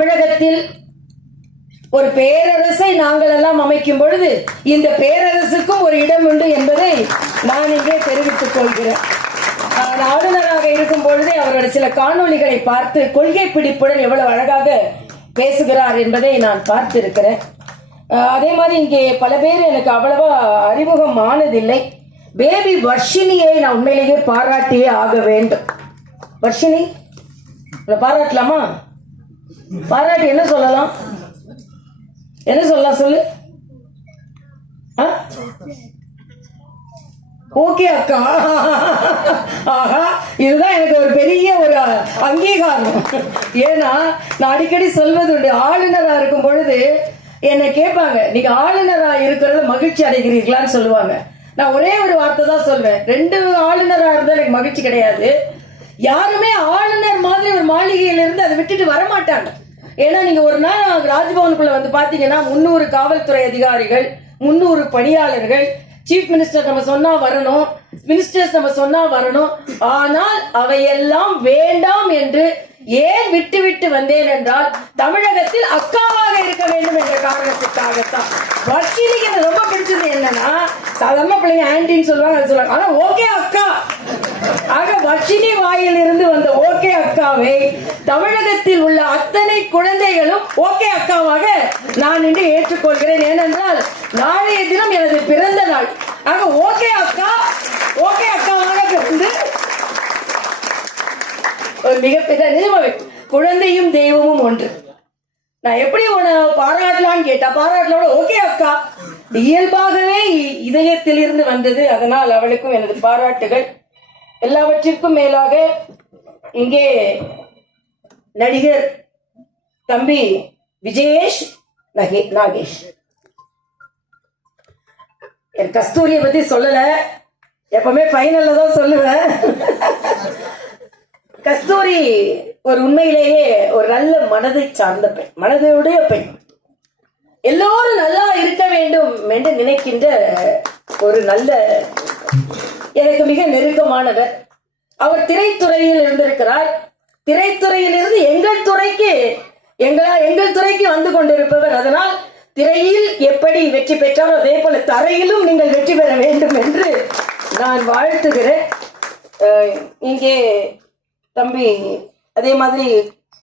தமிழகத்தில் ஒரு பேரரசை நாங்கள் எல்லாம் அமைக்கும் பொழுது இந்த பேரரசுக்கும் ஒரு இடம் உண்டு என்பதை நான் இங்கே தெரிவித்துக் கொள்கிறேன். ஆளுநராக இருக்கும் பொழுதே அவருடைய சில காணொளிகளை பார்த்து கொள்கை பிடிப்புடன் எவ்வளவு அழகாக பேசுகிறார் என்பதை நான் பார்த்திருக்கிறேன். அதே மாதிரி இங்கே பல பேர் எனக்கு அவ்வளவா அறிமுகம் ஆனதில்லை. பேபி வர்ஷினியை நான் உண்மையிலேயே பாராட்டியே ஆக வேண்டும். வர்ஷினி பாராட்டலாமா? பாராட்டி என்ன சொல்லலாம்? என்ன சொல்லலாம் சொல்லு. ஓகே அக்கா. ஆஹா, இதுதான் எனக்கு ஒரு பெரிய ஒரு அங்கீகாரம். ஏன்னா நான் அடிக்கடி சொல்வது உண்டு, ஆளுநரா இருக்கும் பொழுது என்னை கேட்பாங்க, நீங்க ஆளுநரா இருக்கிறது மகிழ்ச்சி அடைகிறீர்களான்னு சொல்லுவாங்க. நான் ஒரே ஒரு வார்த்தை தான் சொல்வேன், 2 ஆளுநரா இருந்தா எனக்கு மகிழ்ச்சி கிடையாது. யாருமே ஆளுநர் மாதிரி ஒரு மாளிகையில இருந்து அதை விட்டுட்டு வரமாட்டாங்க. ஏன்னா நீங்க ஒரு நாள் ராஜ்பவனுக்குள்ள வந்து பாத்தீங்கன்னா 300 காவல்துறை அதிகாரிகள், 300 பணியாளர்கள், சீஃப் மினிஸ்டர் நம்ம சொன்னா வரணும், மினிஸ்டர்ஸ் நம்ம சொன்னா வரணும். ஆனால் அவையெல்லாம் வேண்டாம் என்று ஏன் விட்டு விட்டு வந்தேன் என்றால் தமிழகத்தில் அக்காவாக இருக்க வேண்டும் என்ற காரணத்துக்காகத்தான். வர்ஷினிக்கு எனக்கு ரொம்ப பிடிச்சது என்னன்னா, சாதாரண பிள்ளைங்க ஆன்டின்னு சொல்லுவாங்க, ஆனா ஓகே அக்கா. ஆக வர்ஷினி வாயில் இருந்து வந்த ஓகே அக்காவை தமிழகத்தில் உள்ள அத்தனை குழந்தைகளும் ஓகே அக்காவாக நான் இன்று ஏற்றுக்கொள்கிறேன். ஏனென்றால் நாளைய தினம் எனது பிறந்த நாள். ஆக ஓகே அக்கா, ஓகே அக்காவாக பிறந்து ஒரு மிகப்பெரிய நிஜமாவே குழந்தையும் தெய்வமும் ஒன்று. நான் எப்படி உன்னை பாராட்டலான்னு கேட்டா பாராட்டலோட ஓகே அக்கா இயல்பாகவே இதயத்தில் இருந்து வந்தது. அதனால் அவளுக்கும் எனது பாராட்டுகள். எல்லாவற்றிற்கும் மேலாக இங்கே நடிகர் தம்பி விஜயேஷ் நாகேஷ், என் கஸ்தூரியை பத்தி சொல்லல, எப்பவுமே ஃபைனல்ல தான் சொல்லுவேன். கஸ்தூரி ஒரு உண்மையிலேயே ஒரு நல்ல மனதை சார்ந்த பெண், மனதுடைய பெண். எல்லோரும் நல்லா இருக்க வேண்டும் என்று நினைக்கின்ற ஒரு நல்ல, எனக்கு மிக நெருக்கமானவர். அவர் திரைத்துறையில் இருந்திருக்கிறார். திரைத்துறையில் இருந்து எங்கள் துறைக்கு வந்து கொண்டிருப்பவர். அதனால் திரையில் எப்படி வெற்றி பெற்றாரோ அதே போல தரையிலும் நீங்கள் வெற்றி பெற வேண்டும் என்று நான் வாழ்த்துகிறேன். இங்கே தம்பி அதே மாதிரி